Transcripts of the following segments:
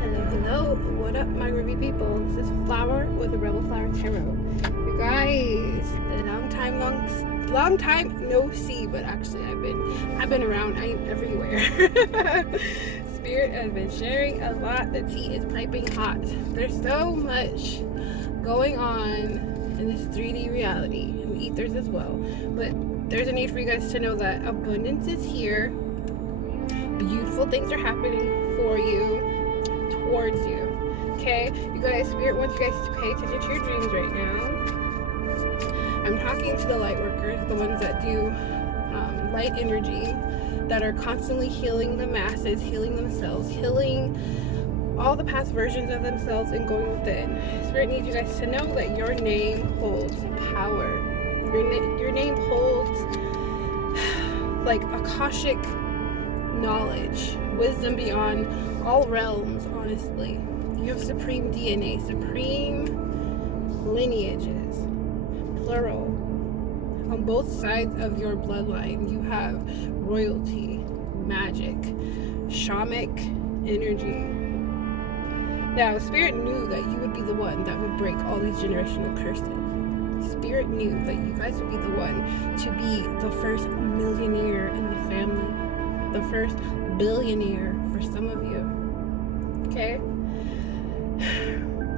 Hello, hello. What up, my Ruby people? This is Flower with the Rebel Flower Tarot. You guys, long time no see, but actually I've been around. I am everywhere. Spirit has been sharing a lot. The tea is piping hot. There's so much going on in this 3D reality, and ethers as well. But there's a need for you guys to know that abundance is here. Beautiful things are happening for you, towards you. Okay, you guys, Spirit wants you guys to pay attention to your dreams right now. I'm talking to the light workers, the ones that do light energy, that are constantly healing the masses, healing themselves, healing all the past versions of themselves and going within. Spirit needs you guys to know that your name holds power. Your name holds like Akashic knowledge, wisdom beyond all realms, honestly. You have supreme DNA, supreme lineages, plural. On both sides of your bloodline, you have royalty, magic, shamanic energy. Now, Spirit knew that you would be the one that would break all these generational curses. Spirit knew that you guys would be the one to be the first millionaire in the family, the first billionaire for some of you. Okay?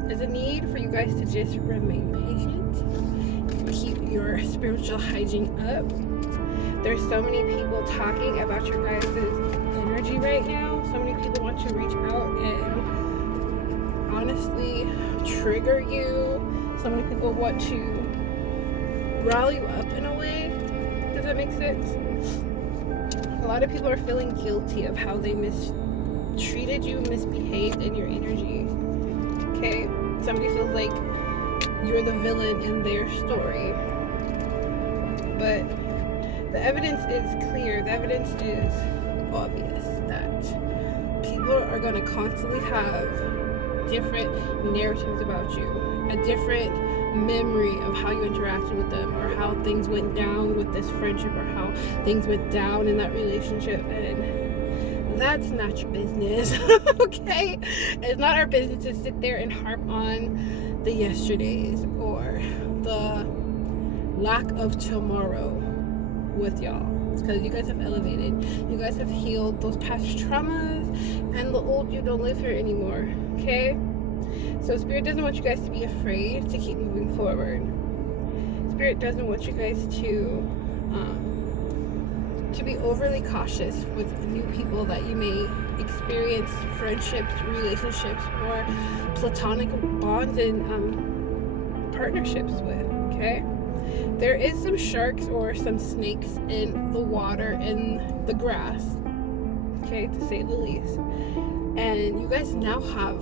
There's a need for you guys to just remain patient, keep your spiritual hygiene up. There's so many people talking about your guys' energy right now. So many people want to reach out and honestly trigger you. So many people want to rile you up in a way. Does that make sense? A lot of people are feeling guilty of how they mistreated you, misbehaved in your energy. Okay? Somebody feels like you're the villain in their story. But the evidence is clear. The evidence is obvious that people are going to constantly have different narratives about you, a different memory of how you interacted with them, or how things went down with this friendship, or how things went down in that relationship. And that's not your business. Okay? It's not our business to sit there and harp on the yesterdays or the lack of tomorrow with y'all, because you guys have elevated, you guys have healed those past traumas, and the old you don't live here anymore. Okay? So Spirit doesn't want you guys to be afraid to keep moving forward. Spirit doesn't want you guys to be overly cautious with new people that you may experience friendships, relationships, or platonic bonds and partnerships with. Okay? There is some sharks or some snakes in the water, in the grass, okay, to say the least. And you guys now have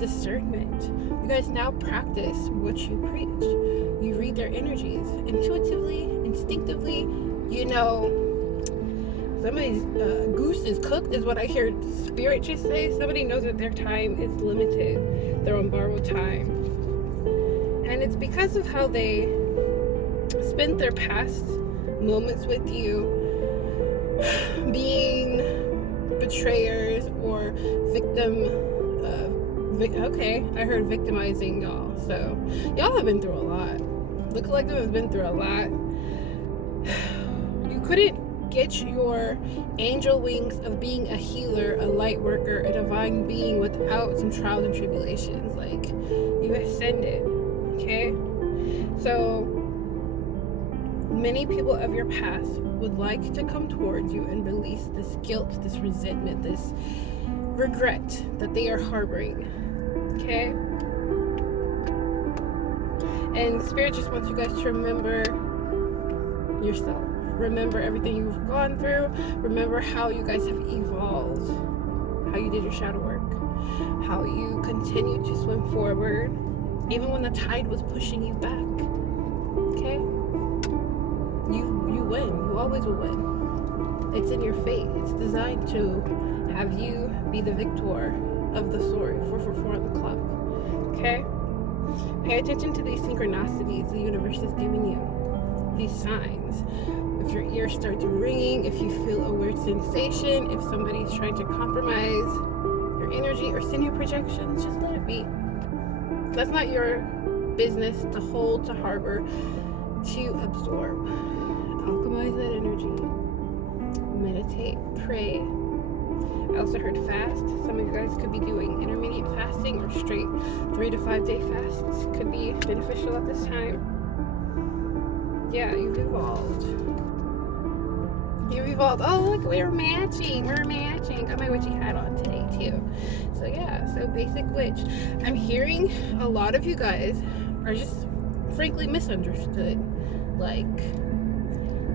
discernment. You guys now practice what you preach. You read their energies intuitively, instinctively. You know, somebody's goose is cooked, is what I hear Spirit just say. Somebody knows that their time is limited. They're on borrowed time. And it's because of how they spent their past moments with you, being betrayers or okay, I heard victimizing y'all. So y'all have been through a lot. The collective has been through a lot. You couldn't get your angel wings of being a healer, a light worker, a divine being without some trials and tribulations. Like, you ascended. Okay? So many people of your past would like to come towards you and release this guilt, this resentment, this regret that they are harboring. Okay? And Spirit just wants you guys to remember yourself. Remember everything you've gone through. Remember how you guys have evolved. How you did your shadow work. How you continued to swim forward even when the tide was pushing you back. Okay? You win. You always will win. It's in your fate. It's designed to have you be the victor of the story. 444 on the clock. Okay? Pay attention to these synchronicities the universe is giving you. These signs. If your ears start ringing, if you feel a weird sensation, if somebody's trying to compromise your your energy or send your projections, just let it be. That's not your business to hold, to harbor, to absorb. Alchemize that energy. Meditate, pray. I also heard fast. Some of you guys could be doing intermediate fasting or straight 3 to 5 day fasts. Could be beneficial at this time. Yeah, you've evolved. You've evolved. Oh, look, we're matching. We're matching. Got my witchy hat on today, too. So, yeah, so basic witch. I'm hearing a lot of you guys are just frankly misunderstood. Like,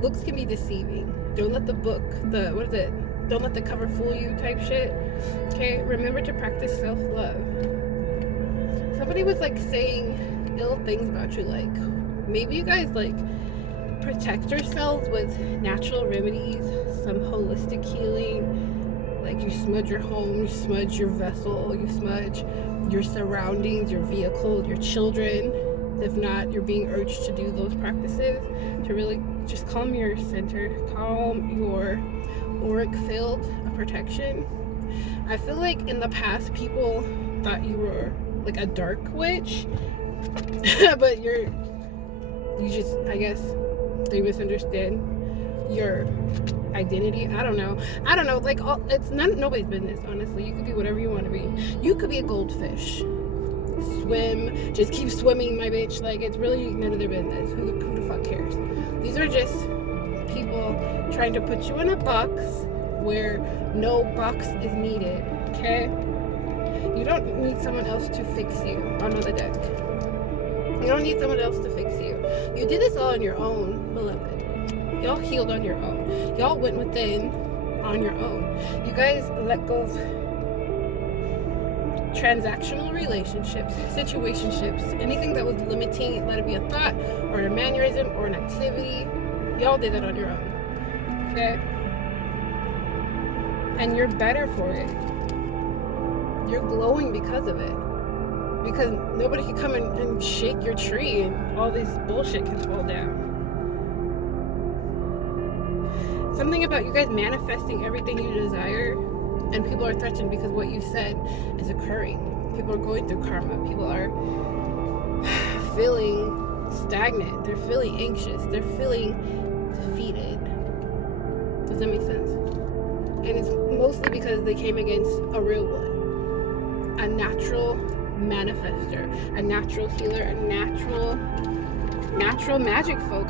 looks can be deceiving. Don't let the book, don't let the cover fool you type shit. Okay, remember to practice self-love. Somebody was like saying ill things about you, like maybe you guys like protect yourselves with natural remedies, some holistic healing, like you smudge your home, you smudge your vessel, you smudge your surroundings, your vehicle, your children. If not, you're being urged to do those practices to really just calm your center, calm your auric field of protection. I feel like in the past people thought you were like a dark witch, but you just, I guess they misunderstood your identity. I don't know, like it's nobody's business, honestly. You could be whatever you want to be. You could be a goldfish, swim, just keep swimming, my bitch. Like, it's really none of their business. Who the fuck cares? These are just people trying to put you in a box where no box is needed. Okay, you don't need someone else to fix you. On the deck, you don't need someone else to fix you. You did this all on your own, beloved. Y'all healed on your own. Y'all went within on your own. You guys let go of transactional relationships, situationships, anything that was limiting, let it be a thought or a mannerism or an activity. Y'all did that on your own. Okay? And you're better for it. You're glowing because of it. Because nobody can come and shake your tree and all this bullshit can fall down. Something about you guys manifesting everything you desire, and people are threatened because what you said is occurring. People are going through karma. People are feeling stagnant. They're feeling anxious. They're feeling defeated. Does that make sense? And it's mostly because they came against a real one. A natural manifester. A natural healer. A natural magic folk.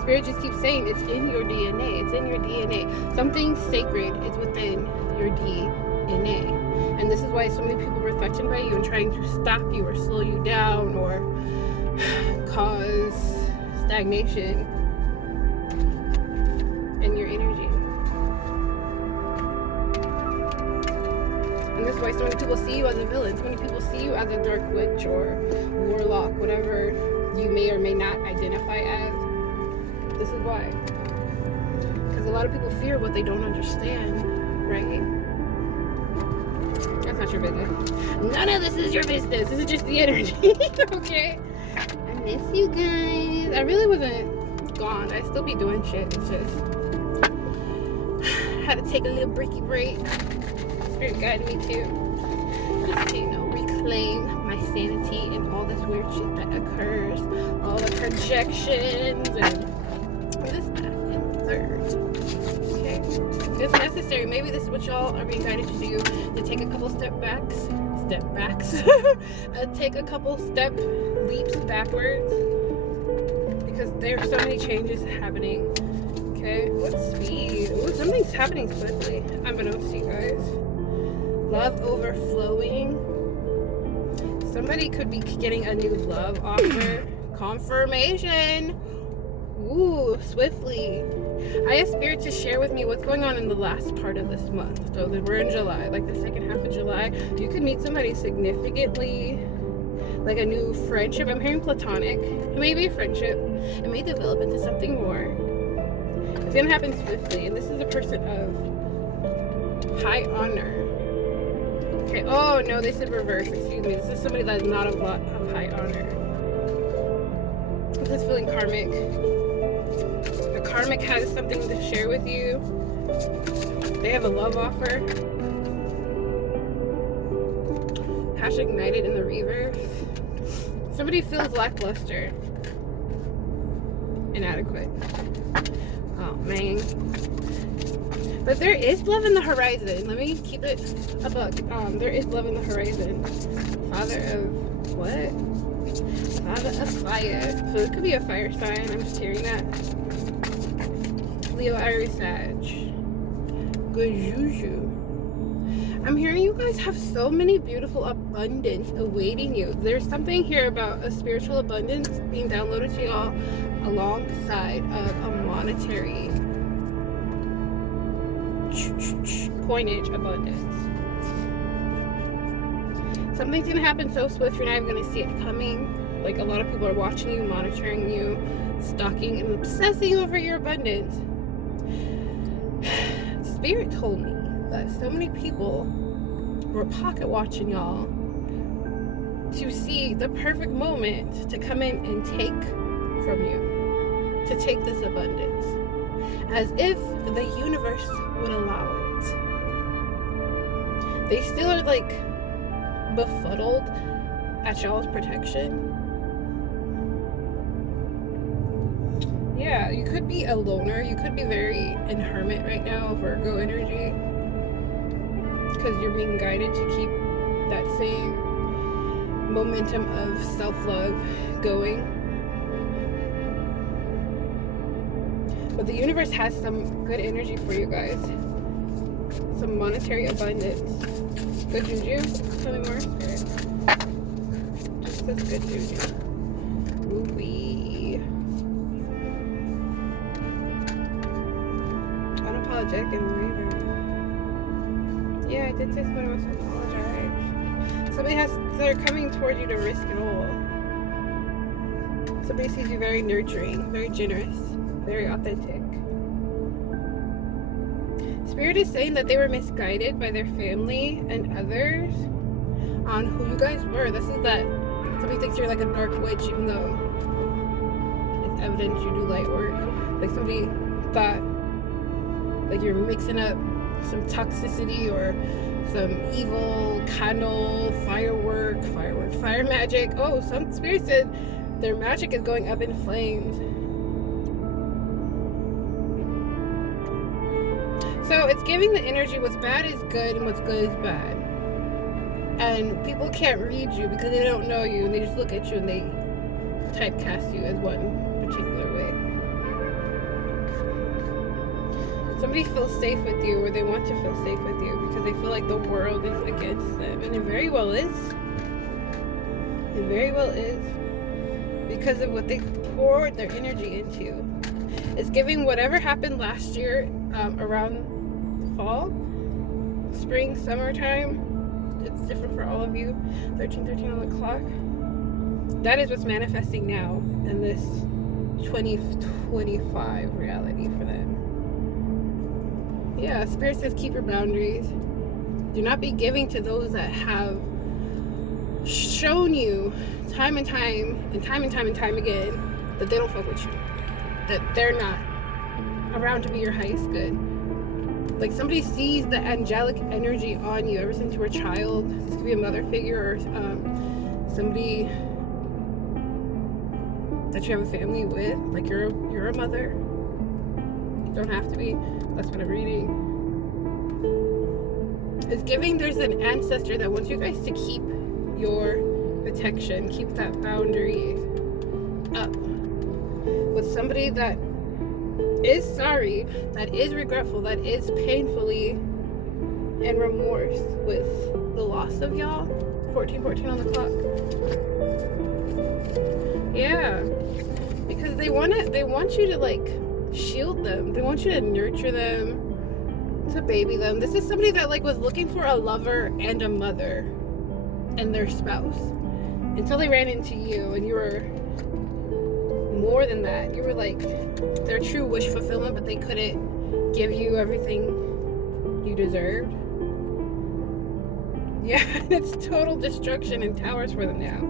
Spirit just keeps saying it's in your DNA. It's in your DNA. Something sacred is within your DNA. And this is why so many people were threatened by you and trying to stop you or slow you down or cause stagnation in your energy. And this is why so many people see you as a villain. So many people see you as a dark witch or warlock, whatever you may or may not identify as. This is why. Because a lot of people fear what they don't understand, right? That's not your business. None of this is your business. This is just the energy, okay? I miss you guys. I really wasn't gone. I still be doing shit. It's just had to take a little breaky break. Spirit guided me to just to, reclaim my sanity and all this weird shit that occurs, all the projections and this, that, and the third. Okay, it's necessary. Maybe this is what y'all are being guided to do, to take a couple step backs, take a couple step leaps backwards, because there's so many changes happening. Okay, what speed? Ooh, something's happening swiftly. Unbeknownst to you guys. Love overflowing. Somebody could be getting a new love offer. Confirmation. Ooh, swiftly. I asked Spirit to share with me what's going on in the last part of this month. So we're in July, like the second half of July. You could meet somebody significantly, like a new friendship. I'm hearing platonic. It may be a friendship. It may develop into something more. It's gonna happen swiftly. And this is a person of high honor. Okay. Oh no, they said reverse. Excuse me. This is somebody that is not a lot of high honor. This is feeling karmic. The karmic has something to share with you. They have a love offer. Hashtag ignited in the reverse. Somebody feels lackluster. Inadequate. Oh, man. But there is love in the horizon. Let me keep it a buck. There is love in the horizon. Father of what? Father of fire. So it could be a fire sign. I'm just hearing that. Leo, Aries, Sag. Good juju. I'm hearing you guys have so many beautiful abundance awaiting you. There's something here about a spiritual abundance being downloaded to y'all alongside of a monetary coinage abundance. Something's gonna happen so swift you're not even gonna see it coming. Like, a lot of people are watching you, monitoring you, stalking and obsessing over your abundance. Spirit told me that so many people were pocket watching y'all to see the perfect moment to come in and take from you, to take this abundance, as if the universe would allow it. They still are like befuddled at y'all's protection. Yeah, you could be a loner. You could be very in hermit right now, Virgo energy, because you're being guided to keep that same momentum of self-love going. But the universe has some good energy for you guys. Some monetary abundance. Good juju. Tell me more, Spirit. Just says good juju. Ooh-wee. Unapologetic and reader. Yeah, I did say somebody wants to apologize. They're coming towards you to risk it all. Somebody sees you very nurturing, very generous, very authentic. Spirit is saying that they were misguided by their family and others on who you guys were. This is that somebody thinks you're like a dark witch, even though it's evident you do light work. Like, somebody thought like you're mixing up some toxicity or some evil candle, fire magic. Oh, some spirit said their magic is going up in flames. So it's giving the energy what's bad is good and what's good is bad. And people can't read you because they don't know you, and they just look at you and they typecast you as one particular way. Somebody feels safe with you, or they want to feel safe with you because they feel like the world is against them. And it very well is. It very well is. Because of what they poured their energy into. It's giving whatever happened last year around fall, spring, summertime. It's different for all of you. 13:13 on the clock. That is what's manifesting now in this 2025 reality for them. Yeah, Spirit says keep your boundaries. Do not be giving to those that have shown you time and time again that they don't fuck with you. That they're not around to be your highest good. Like, somebody sees the angelic energy on you ever since you were a child. This could be a mother figure or somebody that you have a family with. Like, you're a mother. You don't have to be. That's what I'm reading. It's giving there's an ancestor that wants you guys to keep your protection, keep that boundary up with somebody that is sorry, that is regretful, that is painfully in remorse with the loss of y'all. 14:14 on the clock. Yeah, because they want you to like shield them. They want you to nurture them, to baby them. This is somebody that like was looking for a lover and a mother and their spouse until they ran into you, and you were more than that. You were like their true wish fulfillment, but they couldn't give you everything you deserved. Yeah, it's total destruction and towers for them now.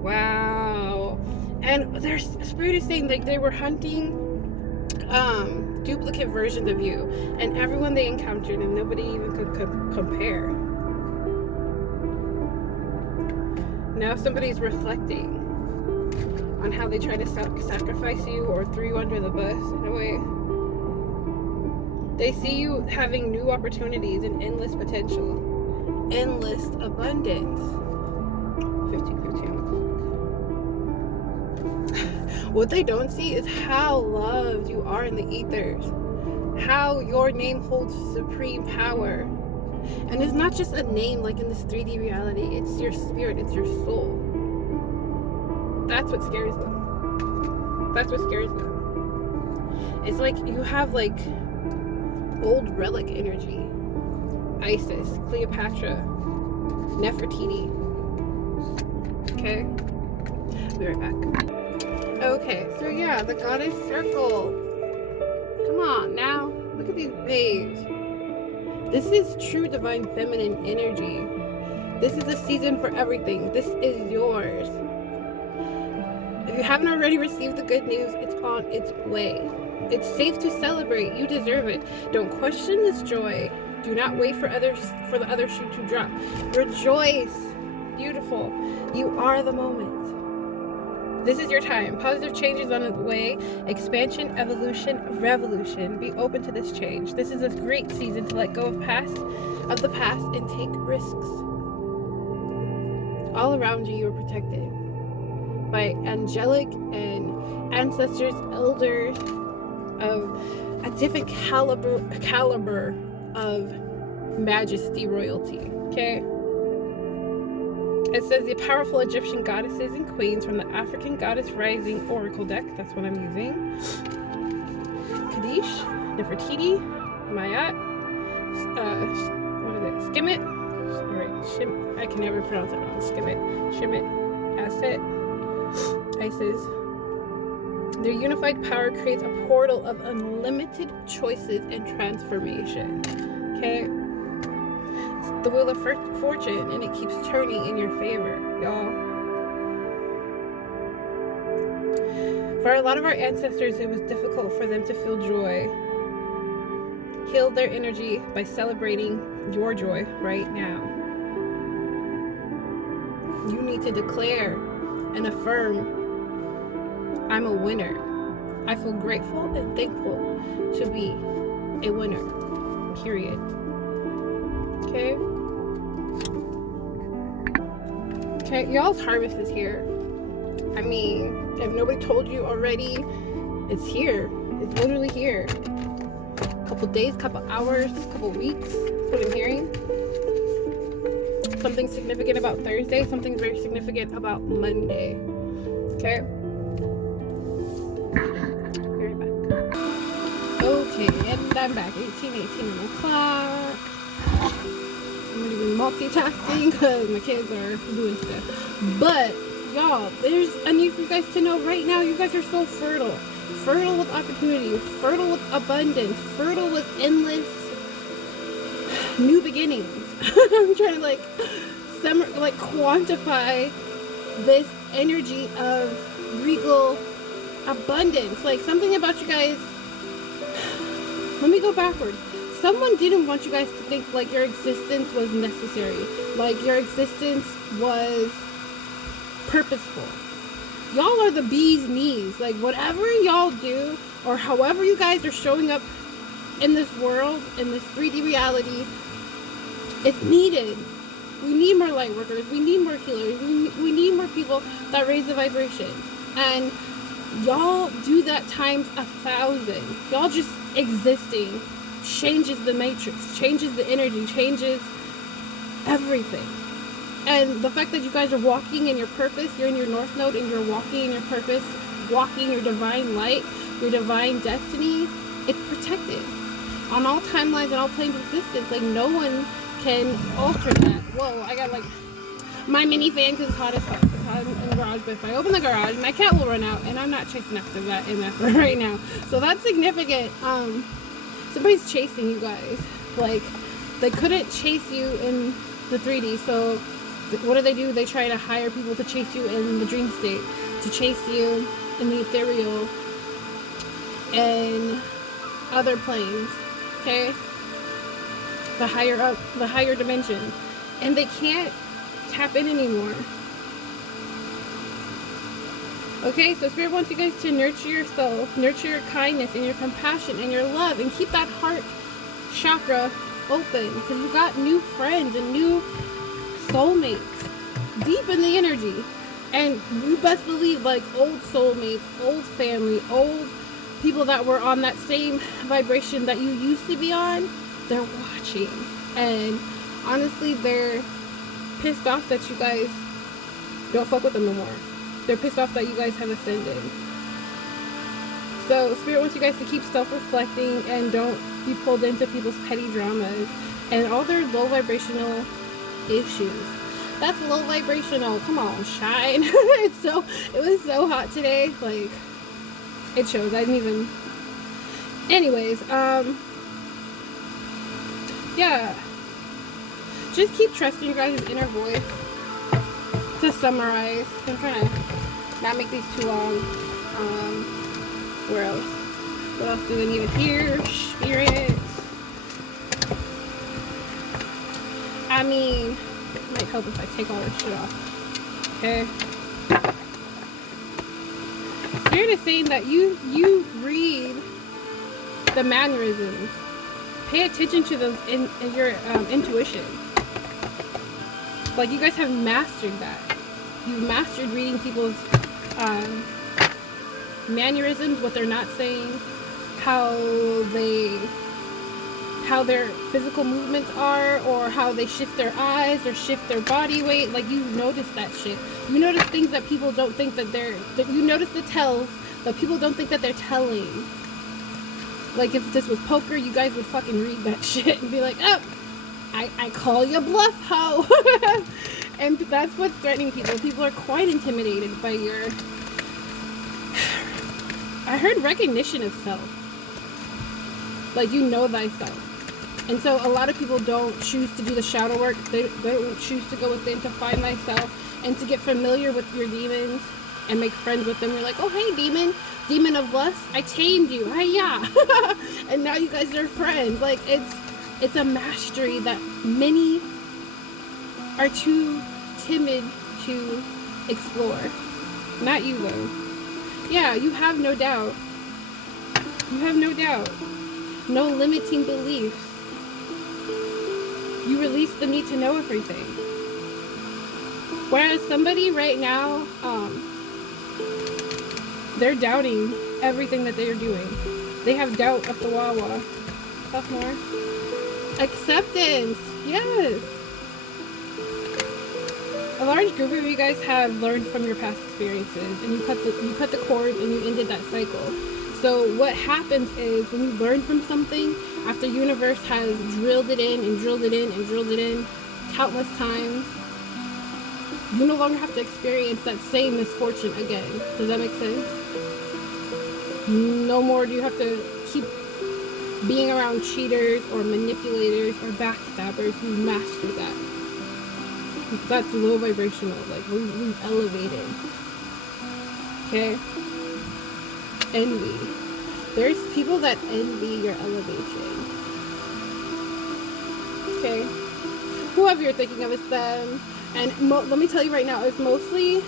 Wow. And their spirit is saying like they were hunting duplicate versions of you, and everyone they encountered, and nobody even could compare. Now somebody's reflecting on how they try to sacrifice you or throw you under the bus in a way. They see you having new opportunities and endless potential, endless abundance. 15. What they don't see is how loved you are in the ethers, how your name holds supreme power. And it's not just a name like in this 3D reality, it's your spirit, it's your soul. That's what scares them. That's what scares them. It's like you have like old relic energy. Isis, Cleopatra, Nefertiti. Okay? Be right back. Okay, so yeah, the goddess circle. Come on now. Look at these babes. This is true divine feminine energy. This is a season for everything. This is yours. If you haven't already received the good news, it's on its way. It's safe to celebrate. You deserve it. Don't question this joy. Do not wait for the other shoe to drop. Rejoice. Beautiful. You are the moment. This is your time. Positive change is on its way. Expansion, evolution, revolution. Be open to this change. This is a great season to let go of the past and take risks. All around you, you are protected by angelic and ancestors, elders of a different caliber of majesty, royalty. Okay? It says the powerful Egyptian goddesses and queens from the African Goddess Rising Oracle deck. That's what I'm using. Kadish, Nefertiti, Mayat, what is it? Skimit. Alright, I can never pronounce it wrong. Skimit, Shimit, Aset, Isis. Their unified power creates a portal of unlimited choices and transformation. Okay? The wheel of fortune, and it keeps turning in your favor, y'all. For a lot of our ancestors, it was difficult for them to feel joy. Heal their energy by celebrating your joy right now. You need to declare and affirm, I'm a winner. I feel grateful and thankful to be a winner, period. Okay? Okay, y'all's harvest is here. I mean, if nobody told you already, it's here. It's literally here. Couple days, couple hours, couple weeks. That's what I'm hearing. Something significant about Thursday. Something very significant about Monday. Okay? Be right back. Okay, and I'm back. 18 on the clock. I'm gonna be multitasking because my kids are doing stuff. But y'all, I need for you guys to know right now, you guys are so fertile. Fertile with opportunity, fertile with abundance, fertile with endless new beginnings. I'm trying to quantify this energy of regal abundance. Like something about you guys. Let me go backwards. Someone didn't want you guys to think like your existence was necessary, like your existence was purposeful. Y'all are the bee's knees. Like whatever y'all do or however you guys are showing up in this world, in this 3D reality, it's needed. We need more light workers. We need more healers. We need more people that raise the vibration. And y'all do that times 1,000. Y'all just existing changes the matrix, changes the energy, changes everything. And the fact that you guys are walking in your purpose, you're in your north node and you're walking in your purpose, walking your divine light, your divine destiny, it's protected on all timelines and all planes of existence. Like no one can alter that. Whoa, I got like my mini fan because it's hot as fuck. It's hot in the garage, but if I open the garage, my cat will run out and I'm not chasing after that MF right now. So that's significant. Somebody's chasing you guys. Like, they couldn't chase you in the 3D, so what do? They try to hire people to chase you in the dream state, to chase you in the ethereal and other planes, okay? The higher up, the higher dimension. And they can't tap in anymore. Okay, so Spirit wants you guys to nurture yourself, nurture your kindness and your compassion and your love, and keep that heart chakra open, because you got new friends and new soulmates deep in the energy. And you best believe, like, old soulmates, old family, old people that were on that same vibration that you used to be on, they're watching. And honestly, they're pissed off that you guys don't fuck with them no more. They're pissed off that you guys have ascended. So Spirit wants you guys to keep self-reflecting and don't be pulled into people's petty dramas and all their low vibrational issues. That's low vibrational. Come on, shine. It was so hot today. Like, it shows. I didn't even. Anyways, yeah. Just keep trusting your guys' inner voice. To summarize, I'm trying to not make these too long. Where else? What else do we need here? Spirits. I mean, it might help if I take all this shit off. Okay. Spirit is saying that you read the mannerisms. Pay attention to those in your intuition. Like, you guys have mastered that. You've mastered reading people's mannerisms, what they're not saying, how their physical movements are, or how they shift their eyes or shift their body weight. Like, you notice that shit. You notice things that people don't think that you notice the tells that people don't think that they're telling. Like, if this was poker, you guys would fucking read that shit and be like, oh, I call you bluff, ho. And that's what's threatening people. People are quite intimidated by your... I heard recognition of self. Like, you know thyself. And so a lot of people don't choose to do the shadow work. They don't choose to go within to find thyself and to get familiar with your demons and make friends with them. You're like, oh, hey, demon of lust, I tamed you. Hi-ya. And now you guys are friends. Like, it's a mastery that many are too timid to explore. Not you, though. Yeah, you have no doubt. You have no doubt. No limiting beliefs. You release the need to know everything. Whereas somebody right now, they're doubting everything that they're doing. They have doubt of the Wawa. Talk more. Acceptance. Yes. A large group of you guys have learned from your past experiences, and you cut the cord and you ended that cycle. So what happens is, when you learn from something, after the universe has drilled it in and drilled it in and drilled it in countless times, you no longer have to experience that same misfortune again. Does that make sense? No more do you have to keep being around cheaters or manipulators or backstabbers. You mastered that. That's low vibrational. Like, we've elevated. Okay? Envy. There's people that envy your elevation. Okay? Whoever you're thinking of, it's them. And let me tell you right now, it's mostly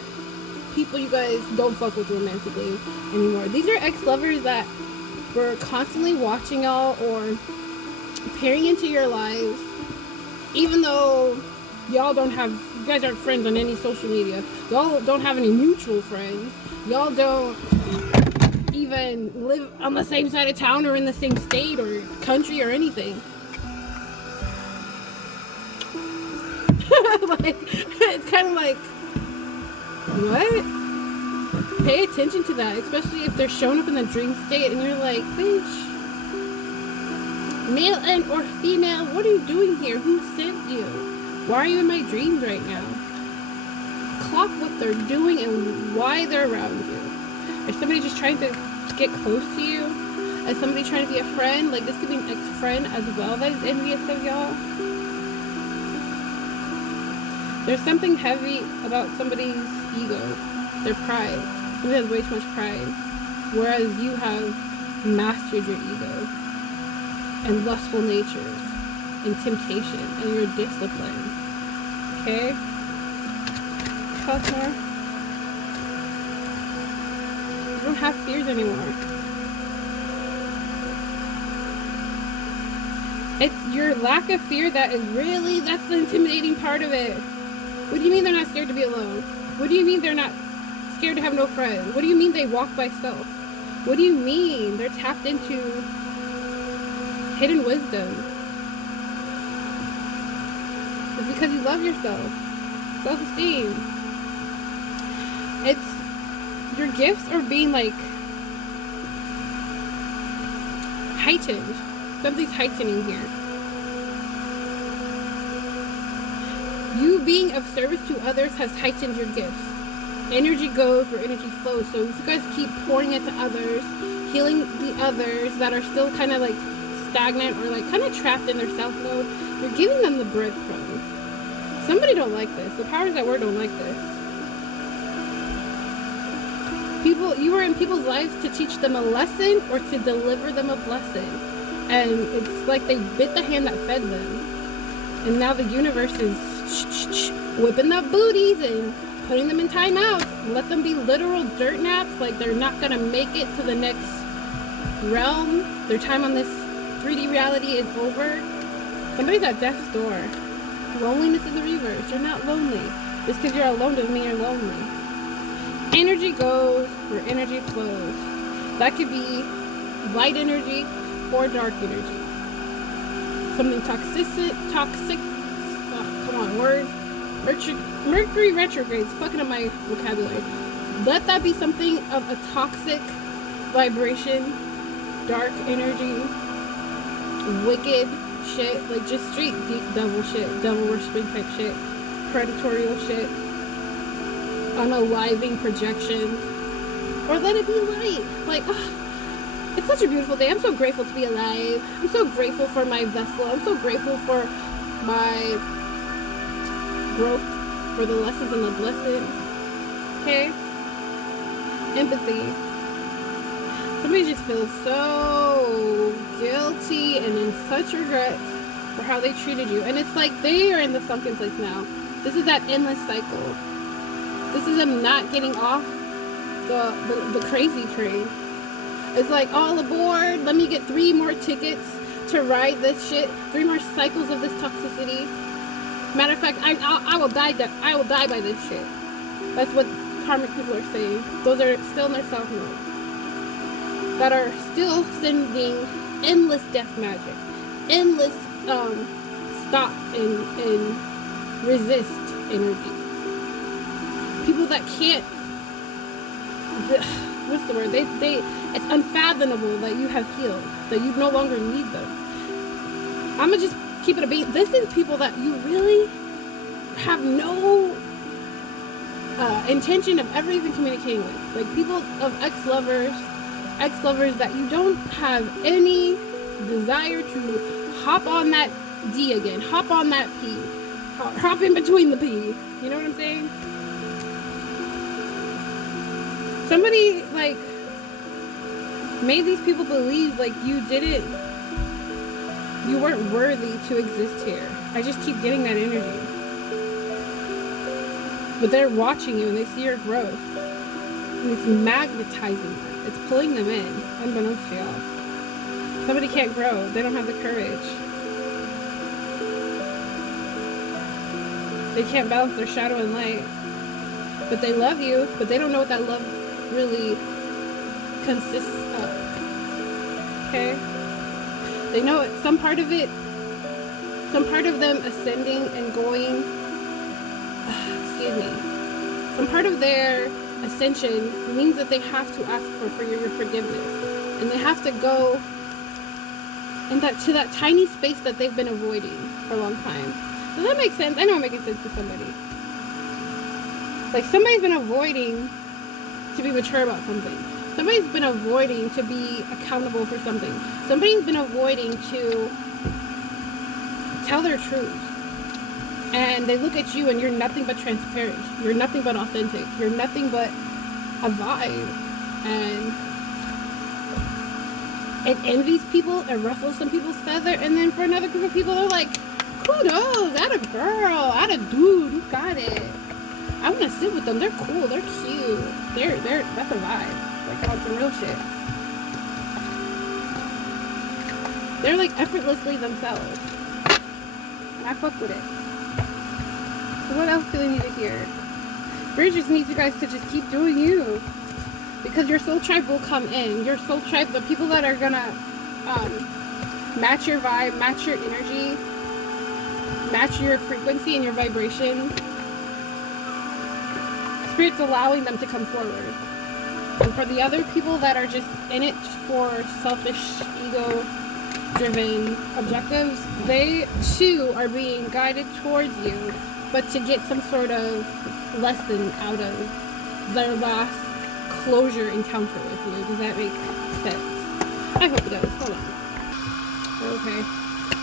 people you guys don't fuck with romantically anymore. These are ex-lovers that were constantly watching y'all or peering into your lives, even though y'all don't have, you guys aren't friends on any social media. Y'all don't have any mutual friends. Y'all don't even live on the same side of town or in the same state or country or anything. Like, it's kind of like, what? Pay attention to that, especially if they're showing up in the dream state and you're like, bitch, male and or female, what are you doing here? Who sent you? Why are you in my dreams right now? Clock what they're doing and why they're around you. Is somebody just trying to get close to you? Is somebody trying to be a friend? Like, this could be an ex-friend as well that is envious of y'all. There's something heavy about somebody's ego, their pride. Somebody has way too much pride. Whereas you have mastered your ego and lustful natures and temptation and your discipline. Okay? Talk more. don't have fears anymore. It's your lack of fear that's the intimidating part of it. What do you mean they're not scared to be alone? What do you mean they're not scared to have no friends? What do you mean they walk by stealth? What do you mean they're tapped into hidden wisdom? It's because you love yourself. Self-esteem. It's your gifts are being like heightened. Something's heightening here. You being of service to others has heightened your gifts. Energy goes where energy flows. So if you guys keep pouring it to others, healing the others that are still kind of like stagnant or like kind of trapped in their self mode, you're giving them the breadcrumbs. Somebody don't like this. The powers that were don't like this. You were in people's lives to teach them a lesson or to deliver them a blessing. And it's like they bit the hand that fed them. And now the universe is whipping up booties and putting them in timeouts. Let them be literal dirt naps. Like they're not going to make it to the next realm. Their time on this 3D reality is over. Somebody's at death's door. Loneliness is the reverse. You're not lonely. Just because you're alone doesn't mean you're lonely. Energy goes where energy flows. That could be light energy or dark energy. Something toxic. Oh, come on, words. Mercury retrograde is fucking up my vocabulary. Let that be something of a toxic vibration, dark energy, wicked shit, like just straight deep devil shit, devil worshipping type shit, predatorial shit, unaliving projection, or let it be light. Like, oh, it's such a beautiful day. I'm so grateful to be alive. I'm so grateful for my vessel. I'm so grateful for my growth, for the lessons and the blessing. Okay? Empathy. Somebody just feels so guilty and in such regret for how they treated you. And it's like they are in the sunken place now. This is that endless cycle. This is them not getting off the crazy train. It's like, all aboard, let me get 3 more tickets to ride this shit, 3 more cycles of this toxicity. Matter of fact, I will die by this shit. That's what karmic people are saying. Those are still in their self mode. That are still sending endless death magic, endless stop and resist energy. People that can't, what's the word? It's unfathomable that you have healed, that you no longer need them. I'ma just keep it a beat. This is people that you really have no intention of ever even communicating with. Like people of ex-lovers that you don't have any desire to hop on that D again, hop on that P, hop in between the P. You know what I'm saying? Somebody like made these people believe like you weren't worthy to exist here. I just keep getting that energy. But they're watching you and they see your growth. And it's magnetizing them. It's pulling them in, unbeknownst to y'all. Somebody can't grow. They don't have the courage. They can't balance their shadow and light. But they love you, but they don't know what that love really consists of. Okay? They know it. Some part of them ascending and going, some part of their ascension means that they have to ask for your forgiveness. And they have to go to that tiny space that they've been avoiding for a long time. Does that make sense? I know I'm making sense to somebody. Like somebody's been avoiding to be mature about something. Somebody's been avoiding to be accountable for something. Somebody's been avoiding to tell their truth. And they look at you and you're nothing but transparent. You're nothing but authentic. You're nothing but a vibe. And it envies people and ruffles some people's feather. And then for another group of people, they're like, kudos, at a girl, at a dude, you got it. I want to sit with them. They're cool. They're cute. That's a vibe. like on some real shit. They're like effortlessly themselves. And I fuck with it. So what else do they need to hear? Spirit just needs you guys to just keep doing you. Because your soul tribe will come in. Your soul tribe, the people that are gonna match your vibe, match your energy, match your frequency and your vibration. Spirit's allowing them to come forward. And for the other people that are just in it for selfish, ego-driven objectives, they too are being guided towards you, but to get some sort of lesson out of their last closure encounter with you. Does that make sense? I hope it does. Hold on. Okay.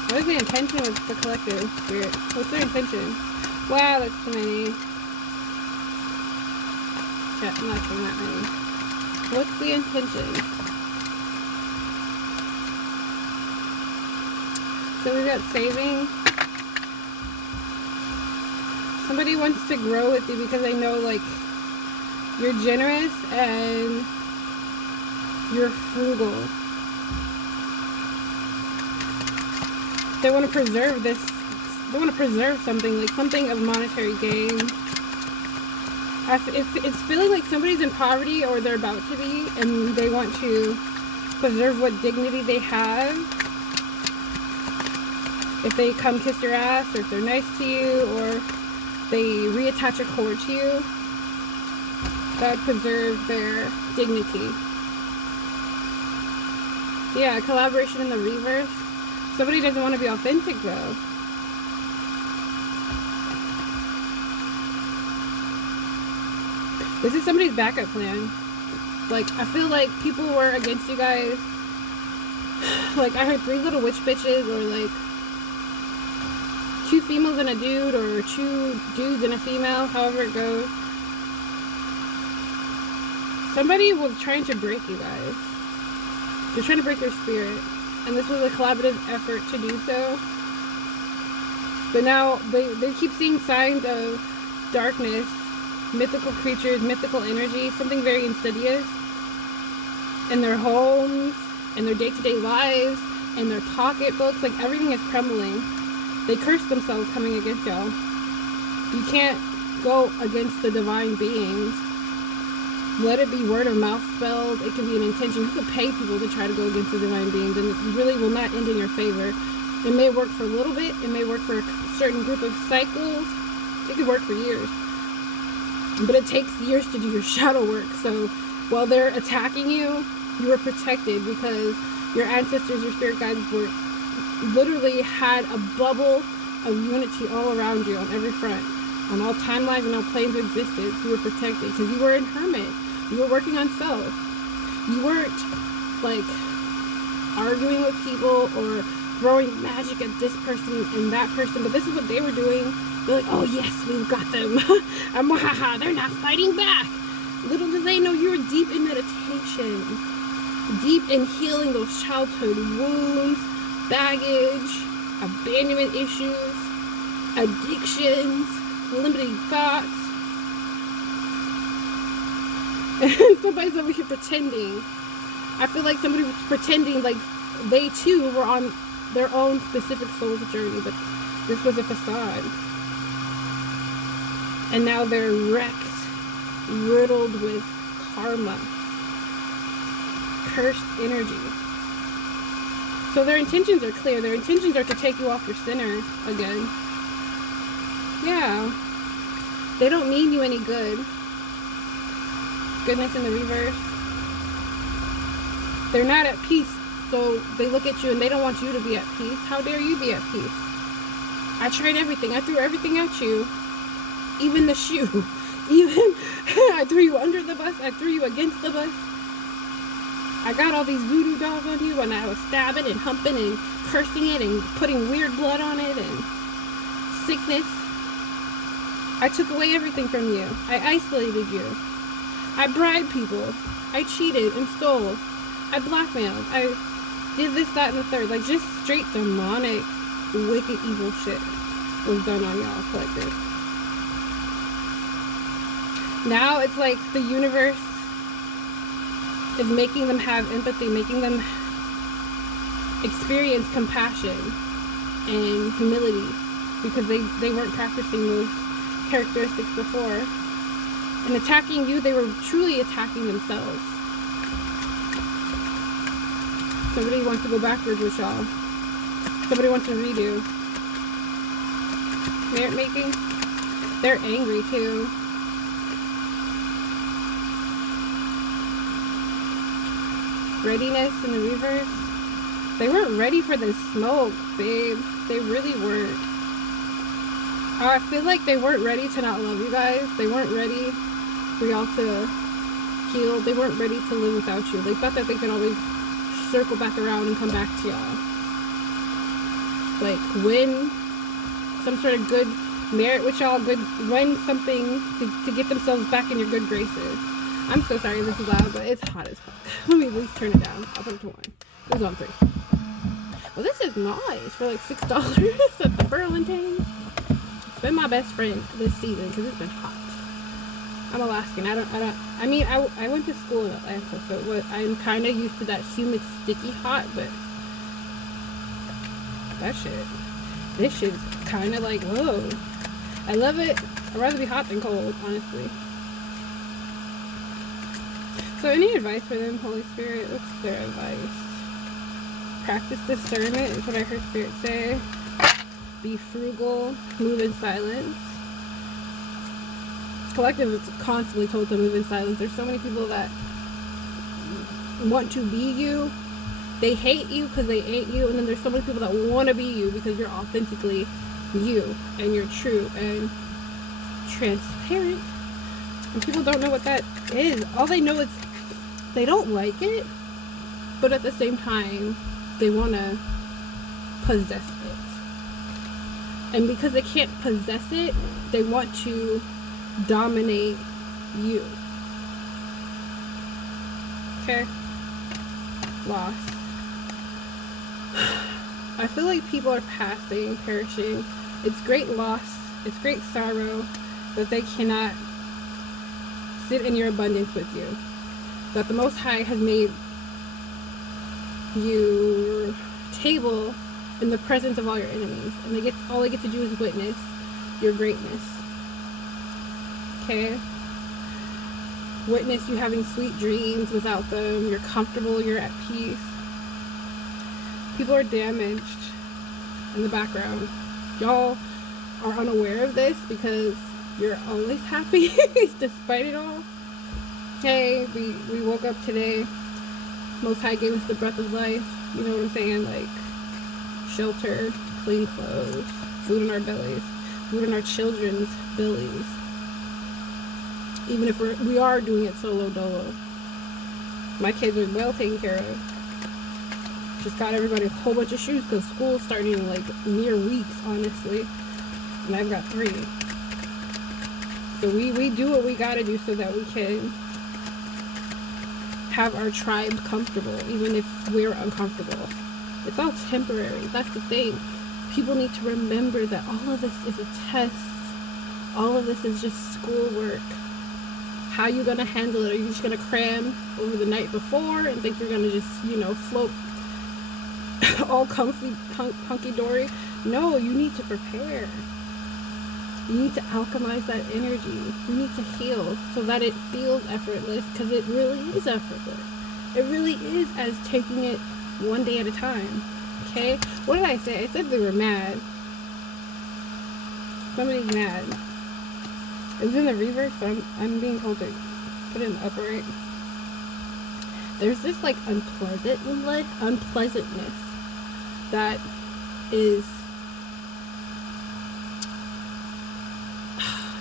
What is the intention with the collective spirit? What's their intention? Wow, that's too many. Yeah, I'm not saying that many. What's the intention? So we got saving. Somebody wants to grow with you because they know, like, you're generous and you're frugal. They want to preserve this. They want to preserve something, like something of monetary gain. It's feeling like somebody's in poverty or they're about to be, and they want to preserve what dignity they have. If they come kiss your ass, or if they're nice to you, or they reattach a cord to you, that would preserve their dignity. Yeah, collaboration in the reverse. Somebody doesn't want to be authentic though. This is somebody's backup plan. Like, I feel like people were against you guys. Like, I heard 3 little witch bitches, or like 2 females and a dude, or 2 dudes and a female, however it goes. Somebody was trying to break you guys. They're trying to break your spirit. And this was a collaborative effort to do so. But now they keep seeing signs of darkness, mythical creatures, mythical energy, something very insidious in their homes, in their day-to-day lives, in their pocketbooks. Like, everything is crumbling. They curse themselves coming against y'all. You can't go against the divine beings. Let it be word of mouth spells. It can be an intention. You can pay people to try to go against the divine beings, and it really will not end in your favor. It may work for a little bit. It may work for a certain group of cycles. It could work for years. But it takes years to do your shadow work. So while they're attacking you, you are protected because your ancestors, your spirit guides were literally had a bubble of unity all around you on every front. On all timelines and all planes of existence, you were protected because you were in hermit. You were working on self. You weren't like arguing with people or throwing magic at this person and that person, but this is what they were doing. They're like, oh yes, we've got them. They're not fighting back. Little did they know you were deep in meditation, deep in healing those childhood wounds, baggage, abandonment issues, addictions, limiting thoughts. And somebody's over here pretending. I feel like somebody was pretending like they too were on their own specific soul's journey, but this was a facade. And now they're wrecked, riddled with karma, cursed energy. So their intentions are clear. Their intentions are to take you off your center again. Yeah. They don't mean you any good. Goodness in the reverse. They're not at peace, so they look at you and they don't want you to be at peace. How dare you be at peace? I tried everything. I threw everything at you. Even the shoe. Even I threw you under the bus. I threw you against the bus. I got all these voodoo dolls on you and I was stabbing and humping and cursing it and putting weird blood on it and sickness. I took away everything from you. I isolated you. I bribed people. I cheated and stole. I blackmailed. I did this, that, and the third. Like, just straight demonic, wicked, evil shit was done on y'all collective. Now it's like the universe is making them have empathy, making them experience compassion and humility, because they weren't practicing those characteristics before. And attacking you, they were truly attacking themselves. Somebody wants to go backwards with y'all. Somebody wants to redo. Merit making. They're angry too. Readiness in the reverse. They weren't ready for this smoke, babe. They really weren't. I feel like they weren't ready to not love you guys. They weren't ready for y'all to heal. They weren't ready to live without you. They thought that they could always circle back around and come back to y'all. Like, win some sort of good merit with y'all, win something to get themselves back in your good graces. I'm so sorry this is loud, but it's hot as fuck. Let me at least turn it down. I'll put it to 1. It was on 3. Well, this is nice for like $6 at the Burlington. It's been my best friend this season because it's been hot. I'm Alaskan. I mean, I went to school in Atlanta, so I'm kind of used to that humid, sticky hot, but this shit's kind of like, whoa. I love it. I'd rather be hot than cold, honestly. So any advice for them, Holy Spirit? What's their advice? Practice discernment is what I heard Spirit say. Be frugal. Move in silence. Collective is constantly told to move in silence. There's so many people that want to be you. They hate you because they ain't you. And then there's so many people that want to be you because you're authentically you. And you're true and transparent. And people don't know what that is. All they know is they don't like it, but at the same time, they want to possess it. And because they can't possess it, they want to dominate you. Okay? Loss. I feel like people are passing, perishing. It's great loss. It's great sorrow that they cannot sit in your abundance with you. That the Most High has made your table in the presence of all your enemies, and all they get to do is witness your greatness. Okay? Witness you having sweet dreams without them. You're comfortable, you're at peace. People are damaged in the background. Y'all are unaware of this because you're always happy despite it all. Hey, we woke up today. Most High gave us the breath of life. You know what I'm saying? Like shelter, clean clothes, food in our bellies, food in our children's bellies. Even if we are doing it solo dolo. My kids are well taken care of. Just got everybody a whole bunch of shoes because school's starting in like mere weeks, honestly. And I've got 3. So we do what we gotta do so that we can have our tribe comfortable, even if we're uncomfortable. It's all temporary. That's the thing. People need to remember that all of this is a test. All of this is just schoolwork. How you gonna handle it? Are you just gonna cram over the night before and think you're gonna just, float all comfy, hunky-dory? No, you need to prepare. You need to alchemize that energy. You need to heal so that it feels effortless, because it really is effortless. It really is as taking it one day at a time. Okay? What did I say? I said they were mad. Somebody's mad. It was in the reverse, but I'm being told to put it in the upright. There's this like unpleasantness that is,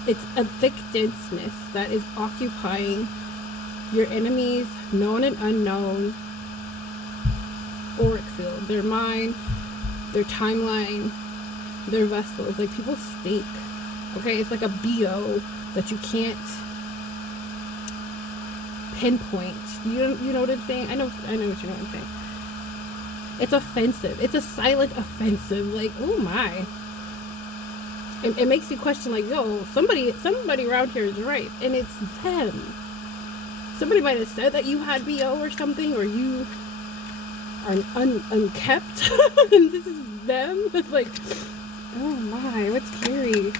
it's a thick denseness that is occupying your enemies, known and unknown, auric field, their mind, their timeline, their vessels. Like, people stink. Okay, it's like a BO that you can't pinpoint. You know what I'm saying? I know what you know what I'm saying. It's offensive. It's a silent offensive. Like, oh my. It makes you question, like, yo, somebody around here is right, and it's them. Somebody might have said that you had BO or something, or you are unkept. And this is them. It's like, oh my, what's scary?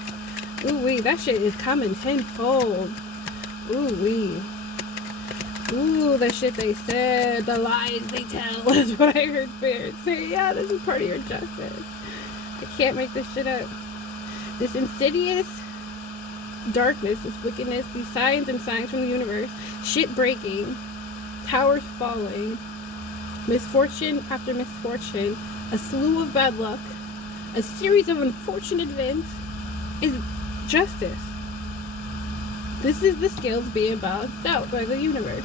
Ooh wee, that shit is coming tenfold. Ooh wee. Ooh, the shit they said, the lies they tell is what I heard spirits say. Yeah, this is part of your justice. I can't make this shit up. This insidious darkness, this wickedness, these signs and signs from the universe, shit breaking, towers falling, misfortune after misfortune, a slew of bad luck, a series of unfortunate events is justice. This is the scales being balanced out by the universe.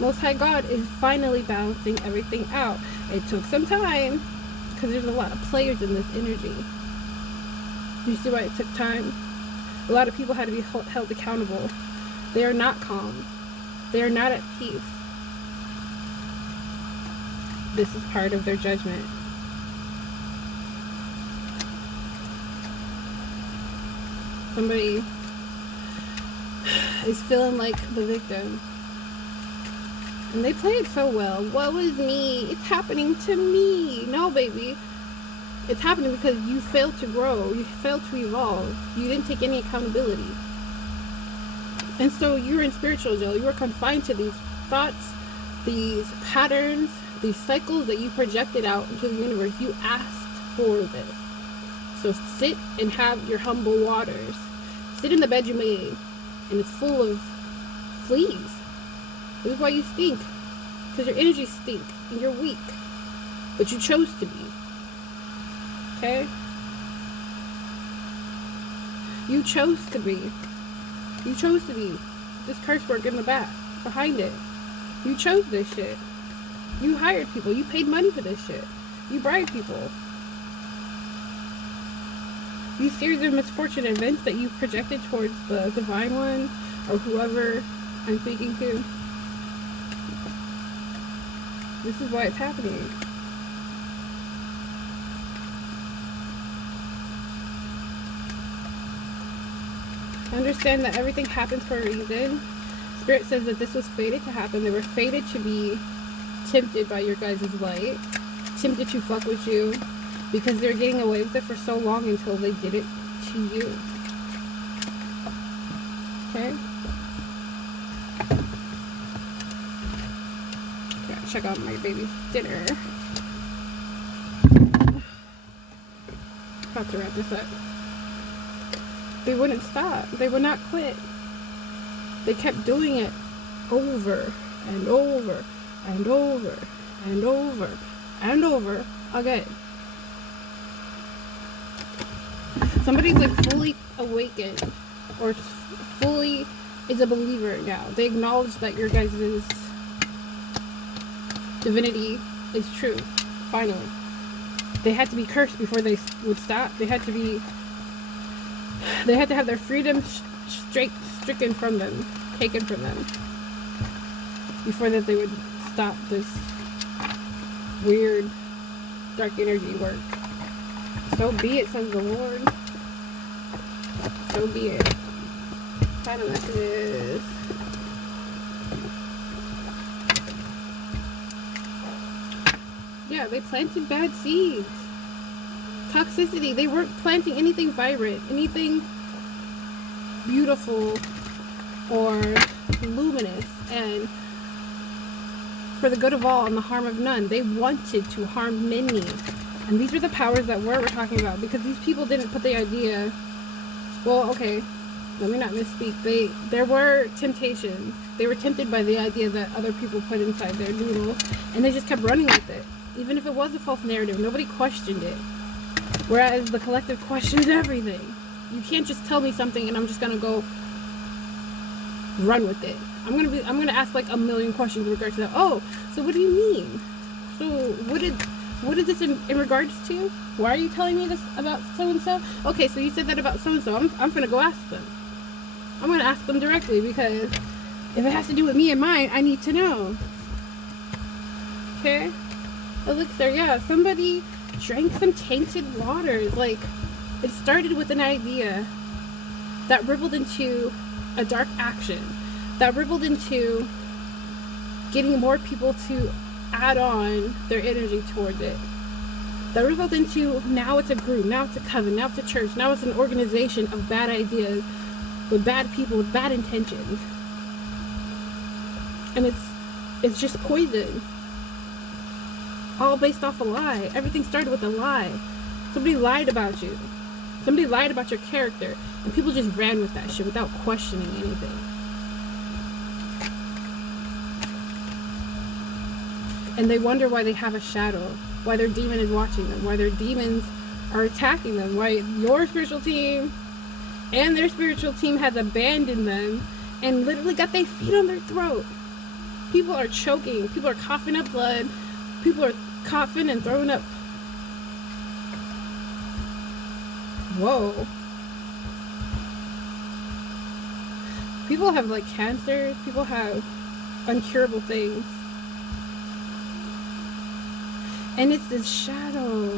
Most High God is finally balancing everything out. It took some time because there's a lot of players in this energy. You see why it took time? A lot of people had to be held accountable. They are not calm. They are not at peace. This is part of their judgment. Somebody is feeling like the victim. And they play it so well. Woe is me. It's happening to me. No, baby. It's happening because you failed to grow. You failed to evolve. You didn't take any accountability. And so you're in spiritual jail. You are confined to these thoughts, these patterns, these cycles that you projected out into the universe. You asked for this. So sit and have your humble waters. Sit in the bed you made. And it's full of fleas. This is why you stink. Because your energies stink. And you're weak. But you chose to be. Okay? You chose to be. You chose to be. This curse work in the back. Behind it. You chose this shit. You hired people. You paid money for this shit. You bribed people. These series of misfortune events that you projected towards the Divine One or whoever I'm speaking to. This is why it's happening. Understand that everything happens for a reason. Spirit says that this was fated to happen. They were fated to be tempted by your guys' light. Tempted to fuck with you. Because they're getting away with it for so long until they did it to you. Okay? Gotta check out my baby's dinner. About to wrap this up. They wouldn't stop. They would not quit. They kept doing it over and over and over and over and over again. Somebody's like fully awakened or fully is a believer now. They acknowledge that your guys' divinity is true. Finally. They had to be cursed before they would stop. They had to have their freedom stricken from them, taken from them, before that they would stop this weird dark energy work. So be it, says the Lord. So be it. Final messages. Yeah, they planted bad seeds. Toxicity. They weren't planting anything vibrant, anything beautiful or luminous and for the good of all and the harm of none. They wanted to harm many. And these are the powers that we're talking about, because these people didn't put the idea, well, okay, let me not misspeak. There were temptations. They were tempted by the idea that other people put inside their noodle, and they just kept running with it. Even if it was a false narrative, nobody questioned it. Whereas the collective questions everything. You can't just tell me something and I'm just gonna go run with it. I'm gonna ask like a million questions in regards to that. Oh, so what do you mean? So what is this in regards to? Why are you telling me this about so-and-so? Okay, so you said that about so-and-so. I'm gonna go ask them. I'm gonna ask them directly, because if it has to do with me and mine, I need to know. Okay? Elixir, yeah, somebody drank some tainted waters. Like, it started with an idea that rippled into a dark action, that rippled into getting more people to add on their energy towards it. That results into, now it's a group, now it's a coven, now it's a church, now it's an organization of bad ideas with bad people with bad intentions. And it's just poison. All based off a lie. Everything started with a lie. Somebody lied about you. Somebody lied about your character. And people just ran with that shit without questioning anything. And they wonder why they have a shadow. Why their demon is watching them. Why their demons are attacking them. Why your spiritual team and their spiritual team has abandoned them and literally got their feet on their throat. People are choking. People are coughing up blood. People are coughing and throwing up. Whoa. People have like cancers. People have uncurable things. And it's this shadow.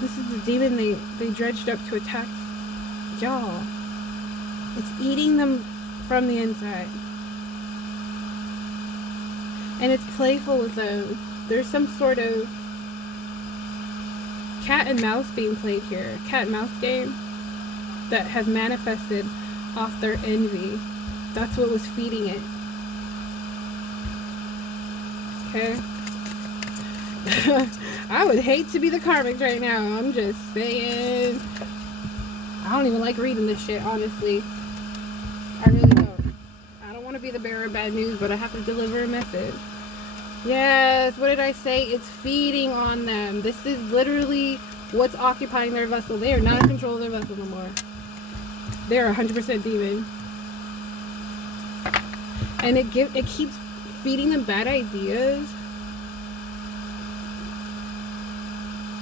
This is the demon they dredged up to attack y'all. It's eating them from the inside. And it's playful with them. There's some sort of cat and mouse being played here. Cat and mouse game that has manifested off their envy. That's what was feeding it. Okay? I would hate to be the karmic right now. I'm just saying. I don't even like reading this shit, honestly. I really don't. I don't want to be the bearer of bad news, but I have to deliver a message. Yes, what did I say? It's feeding on them. This is literally what's occupying their vessel. They are not in control of their vessel no more. They are 100% demon. And it keeps feeding them bad ideas.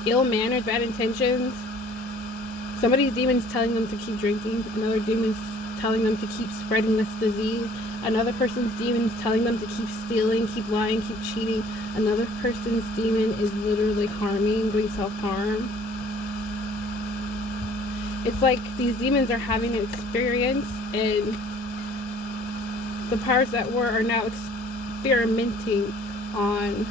Ill manners, bad intentions. Somebody's demon's telling them to keep drinking. Another demon's telling them to keep spreading this disease. Another person's demon's telling them to keep stealing, keep lying, keep cheating. Another person's demon is literally harming, doing self-harm. It's like these demons are having an experience, and the powers that were are now experimenting on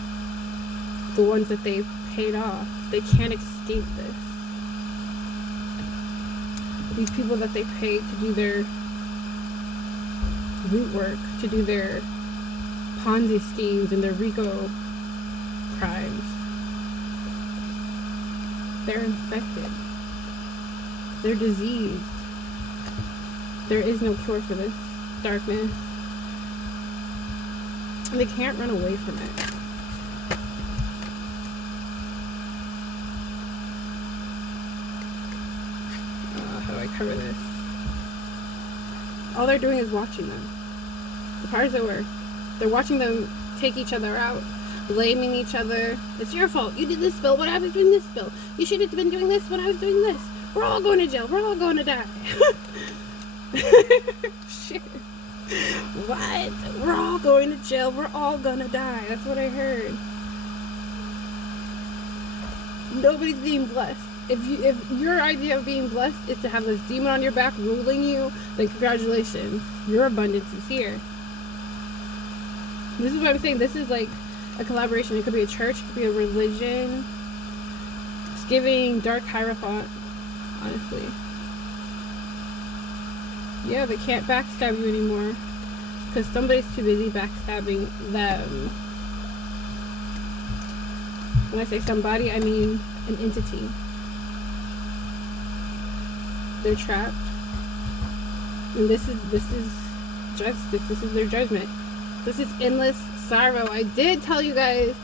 the ones that they've paid off. They can't escape this. These people that they pay to do their root work, to do their Ponzi schemes and their RICO crimes. They're infected. They're diseased. There is no cure for this darkness. And they can't run away from it. How do I cover this? All they're doing is watching them. The powers that were. They're watching them take each other out, blaming each other. It's your fault. You did this spell when I was doing this spell. You should have been doing this when I was doing this. We're all going to jail. We're all going to die. Shit. What? We're all going to jail. We're all going to die. That's what I heard. Nobody's being blessed. If your idea of being blessed is to have this demon on your back ruling you, then congratulations. Your abundance is here. This is what I'm saying. This is like a collaboration. It could be a church. It could be a religion. It's giving dark hierophant, honestly. Yeah, they can't backstab you anymore because somebody's too busy backstabbing them. When I say somebody, I mean an entity. They're trapped. And this is justice. This is their judgment. This is endless sorrow. I did tell you guys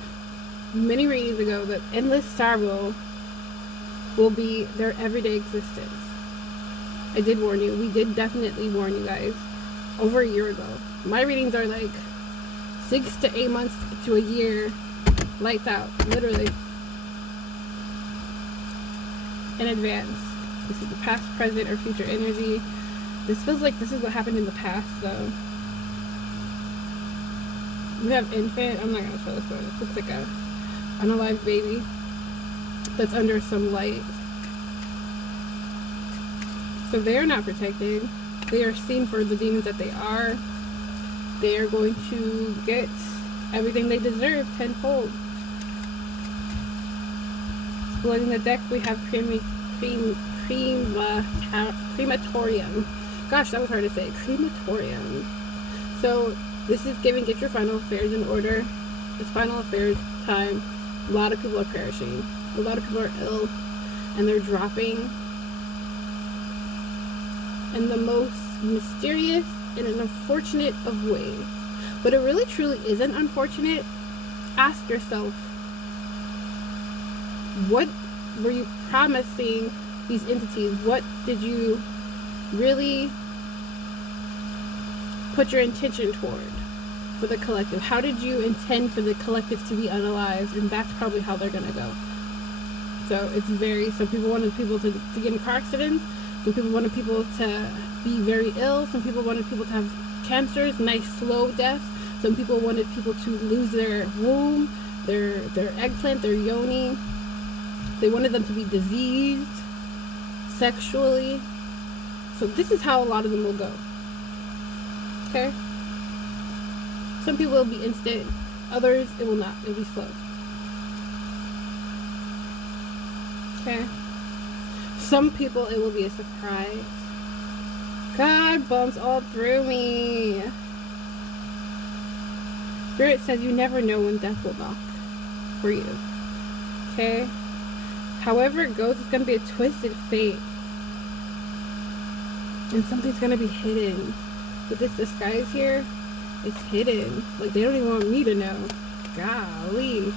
many readings ago that endless sorrow will be their everyday existence. I did warn you. We did definitely warn you guys over a year ago. My readings are like 6 to 8 months to a year, lights out, literally, in advance. This is the past, present, or future energy. This feels like this is what happened in the past, though. We have infant. I'm not going to show this one. It looks like a unalive baby that's under some light. So they are not protected. They are seen for the demons that they are. they are going to get everything they deserve tenfold. Splitting the deck, we have crematorium. Gosh, that was hard to say. Crematorium. So this is giving get your final affairs in order. It's final affairs time. A lot of people are perishing. A lot of people are ill, and they're dropping in the most mysterious and unfortunate of ways. But it really truly isn't unfortunate. Ask yourself, what were you promising these entities? What did you really put your intention toward for the collective? How did you intend for the collective to be unalived? And that's probably how they're gonna go. So it's very, some people wanted people to get in car accidents, some people wanted people to be very ill, some people wanted people to have cancers, nice slow deaths, some people wanted people to lose their womb, their eggplant, their yoni. They wanted them to be diseased sexually. So this is how a lot of them will go. Okay? Some people will be instant, others it will not. It will be slow. Okay? Some people it will be a surprise. God bumps all through me. Spirit says you never know when death will knock for you. Okay? However it goes, it's going to be a twisted fate. And something's going to be hidden. With this disguise here, it's hidden. Like, they don't even want me to know. Golly.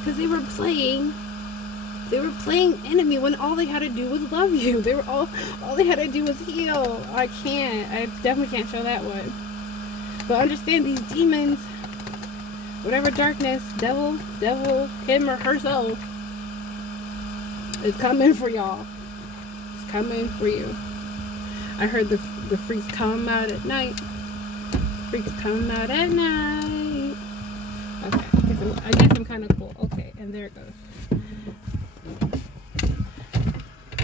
Because they were playing enemy when all they had to do was love you. They were all they had to do was heal. I definitely can't show that one. But understand, these demons, whatever darkness, devil, him or herself, is coming for y'all. It's coming for you. I heard the freaks come out at night. Freaks come out at night. Okay, I guess I'm kind of cool. Okay, and there it goes.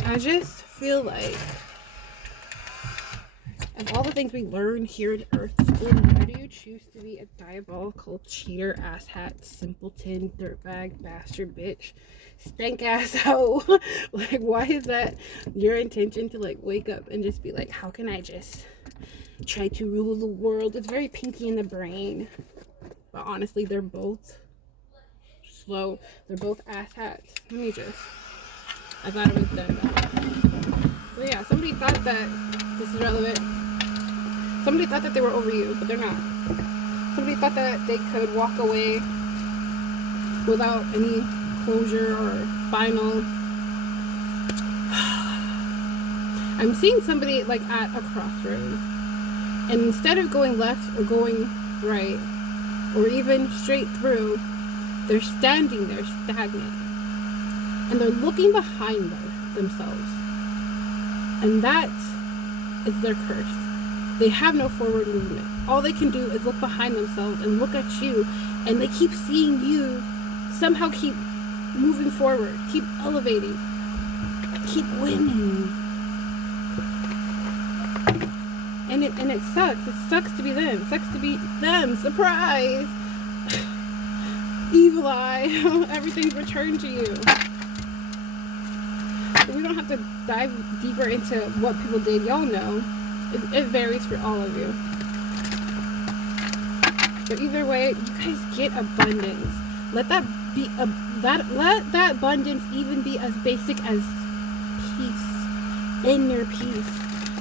I just feel like of all the things we learn here in Earth School, why do you choose to be a diabolical cheater, asshat, simpleton, dirtbag, bastard, bitch, stank ass hoe? Like, why is that your intention to like wake up and just be like, how can I just try to rule the world? It's very Pinky in the Brain. But honestly, they're both slow. They're both asshats. Let me just, I thought it was done. But yeah, somebody thought that, this is relevant, somebody thought that they were over you, but they're not. Somebody thought that they could walk away without any closure or final. I'm seeing somebody like at a crossroad, and instead of going left or going right or even straight through, they're standing there stagnant, and they're looking behind themselves, and that is their curse. They have no forward movement. All they can do is look behind themselves and look at you, and they keep seeing you somehow keep moving forward, keep elevating, keep winning. And it sucks. It sucks to be them. It sucks to be them. Surprise! Evil eye. Everything's returned to you. So we don't have to dive deeper into what people did. Y'all know. It varies for all of you. But either way, you guys get abundance. Let that be let that abundance even be as basic as peace. Inner peace.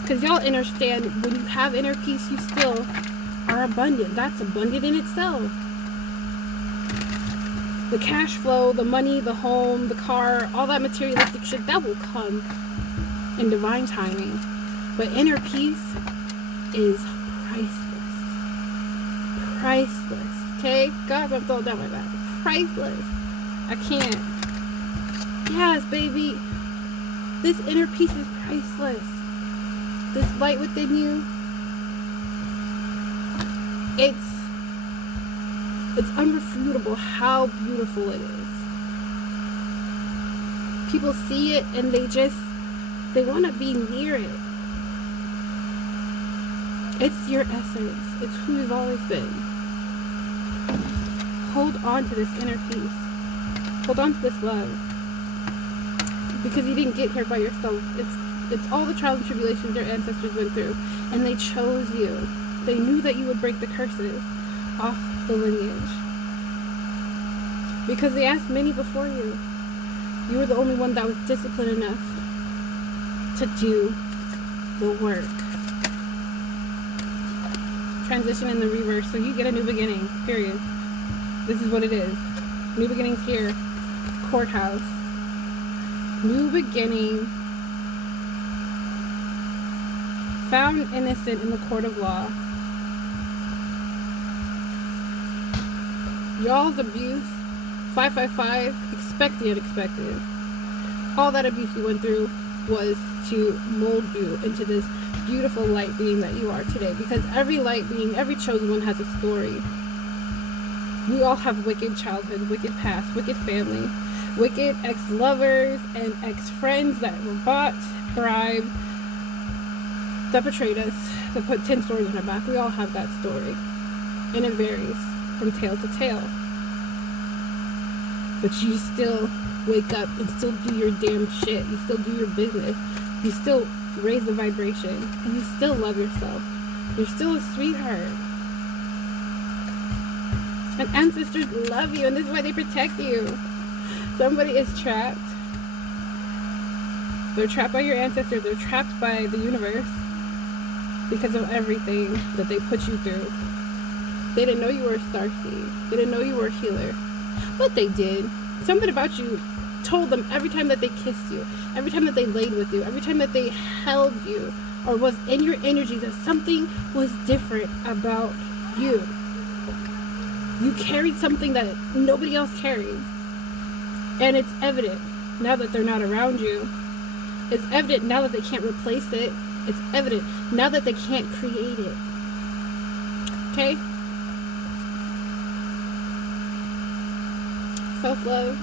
Because y'all understand, when you have inner peace, you still are abundant. That's abundant in itself. The cash flow, the money, the home, the car, all that materialistic shit, that will come in divine timing. But inner peace is priceless. Priceless. Okay? God, I'm all done with that. Priceless. I can't. Yes, baby. This inner peace is priceless. This light within you, it's unrefutable how beautiful it is. People see it and they want to be near it. It's your essence. It's who you've always been. Hold on to this inner peace. Hold on to this love. Because you didn't get here by yourself. It's all the trials and tribulations your ancestors went through. And they chose you. They knew that you would break the curses off the lineage. Because they asked many before you. You were the only one that was disciplined enough to do the work. Transition in the reverse, so you get a new beginning, period. This is what it is. New beginnings here. Courthouse. New beginning. Found innocent in the court of law. Y'all's abuse. 555. Expect the unexpected. All that abuse you went through was to mold you into this beautiful light being that you are today. Because every light being, every chosen one has a story. We all have wicked childhood, wicked past, wicked family, wicked ex-lovers and ex-friends that were bought, bribed, that betrayed us, that put 10 stories on our back. We all have that story. And it varies from tale to tale. But you still wake up and still do your damn shit. You still do your business. You still raise the vibration. And you still love yourself. You're still a sweetheart. And ancestors love you, and this is why they protect you. Somebody is trapped. They're trapped by your ancestors. They're trapped by the universe because of everything that they put you through. They didn't know you were a starseed. They didn't know you were a healer. But they did. Something about you told them every time that they kissed you, every time that they laid with you, every time that they held you or was in your energy, that something was different about you. You carried something that nobody else carried. And it's evident now that they're not around you. It's evident now that they can't replace it. It's evident now that they can't create it. Okay? Self-love.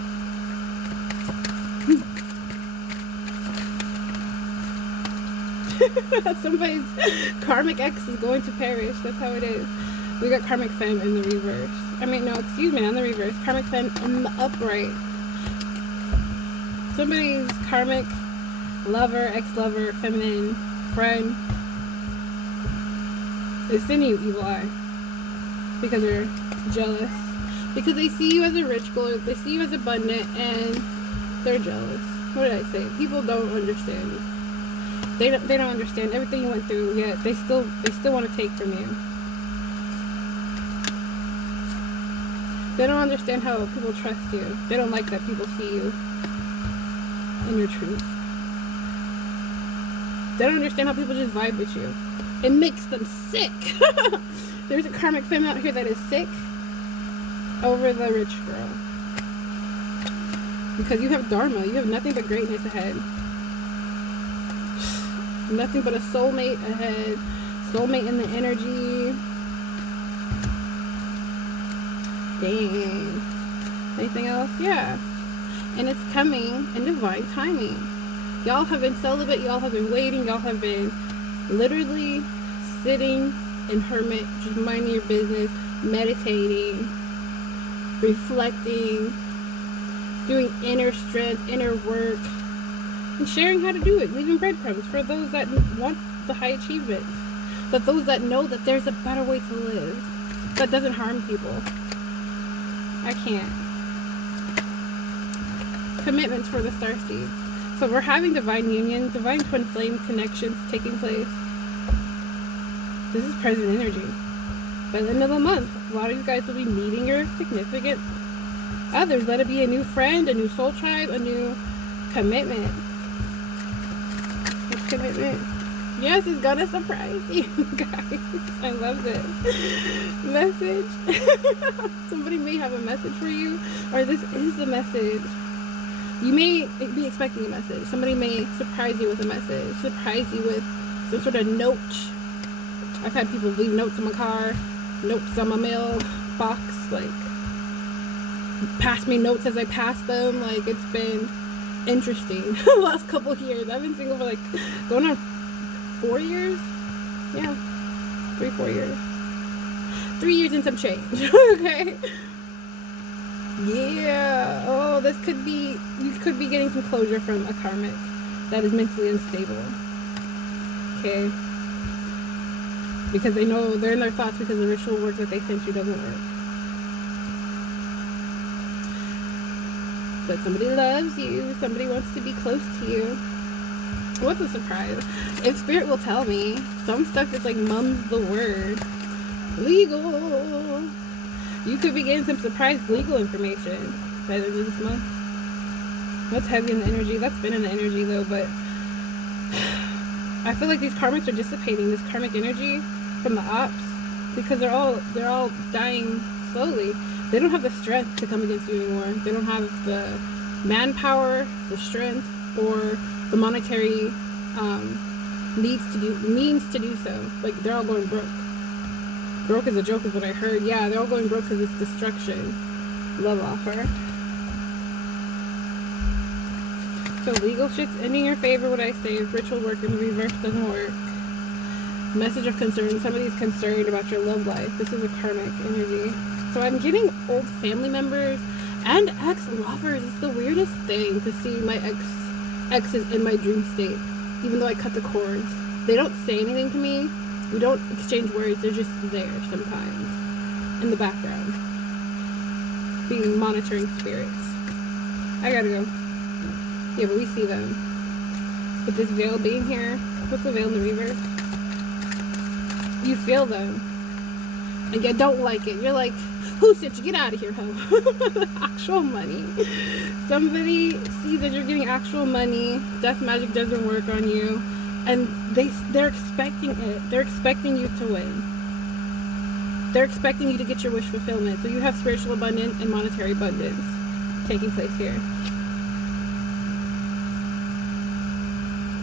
Somebody's karmic ex is going to perish. That's how it is. We got karmic femme in the reverse. I mean, no, excuse me, on the reverse. Karmic femme in the upright. Somebody's karmic lover, ex-lover, feminine friend is sending you evil eye because they're jealous. Because they see you as a rich girl, they see you as abundant, and they're jealous. What did I say? People don't understand you. They don't understand everything you went through, yet they still want to take from you. They don't understand how people trust you. They don't like that people see you in your truth. They don't understand how people just vibe with you. It makes them sick. There's a karmic femme out here that is sick over the rich girl. Because you have dharma. You have nothing but greatness ahead. Nothing but a soulmate ahead. Soulmate in the energy. Dang. Anything else? Yeah. And it's coming in divine timing. Y'all have been celibate. Y'all have been waiting. Y'all have been literally sitting in hermit, just minding your business, meditating, reflecting, doing inner strength, inner work, and sharing how to do it, leaving breadcrumbs for those that want the high achievement, but those that know that there's a better way to live that doesn't harm people. I can't. Commitments for the starseed. So we're having divine unions, divine twin flame connections taking place. This is present energy. By the end of the month, a lot of you guys will be meeting your significant others. Let it be a new friend, a new soul tribe, a new commitment. What's commitment? Yes, it's gonna surprise you guys. I love this. Message. Somebody may have a message for you, or this is the message. You may be expecting a message. Somebody may surprise you with a message, surprise you with some sort of note. I've had people leave notes in my car, notes on my mail box, like pass me notes as I pass them. Like, it's been interesting the last couple of years. I've been single for like going on 4 years. Yeah. 4 years. 3 years and some change. Okay. Yeah. Oh, you could be getting some closure from a karmic that is mentally unstable. Okay. Because they know they're in their thoughts because the ritual work that they sent you doesn't work. But somebody loves you. Somebody wants to be close to you. What's a surprise? If Spirit will tell me, some stuff just like mums the word. Legal. You could be getting some surprise legal information by the end of this month. That's heavy in the energy. That's been in the energy though, but I feel like these karmics are dissipating this karmic energy from the ops because they're all dying slowly. They don't have the strength to come against you anymore. They don't have the manpower, the strength, or the monetary means to do so. Like, they're all going broke. Broke is a joke is what I heard. Yeah, they're all going broke because it's destruction. Love offer. So legal shit's ending your favor, what I say. If ritual work in the reverse doesn't work. Message of concern. Somebody's concerned about your love life. This is a karmic energy. So I'm getting old family members and ex-lovers. It's the weirdest thing to see my exes in my dream state. Even though I cut the cords. They don't say anything to me. We don't exchange words. They're just there sometimes. In the background. Being monitoring spirits. I gotta go. Yeah, but we see them. With this veil being here. What's the veil in the reverse? You feel them. And you don't like it. You're like, who sent you? Get out of here, ho. Actual money. Somebody sees that you're getting actual money. Death magic doesn't work on you. And they're expecting it. They're expecting you to win. They're expecting you to get your wish fulfillment. So you have spiritual abundance and monetary abundance taking place here.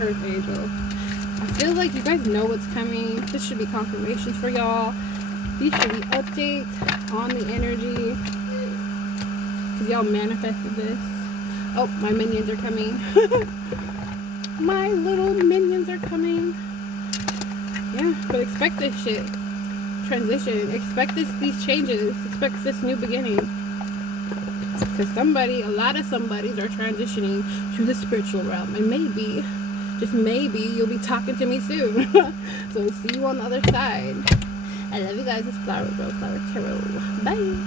Earth Angel. I feel like you guys know what's coming. This should be confirmations for y'all. These should be updates on the energy. Because y'all manifested this. Oh, my minions are coming. My little minions are coming. Yeah, but expect this shit. Transition. Expect these changes. Expect this new beginning. Because a lot of somebodies are transitioning to the spiritual realm. And maybe, just maybe, you'll be talking to me soon. So see you on the other side. I love you guys. It's Flower Tarot. Bye.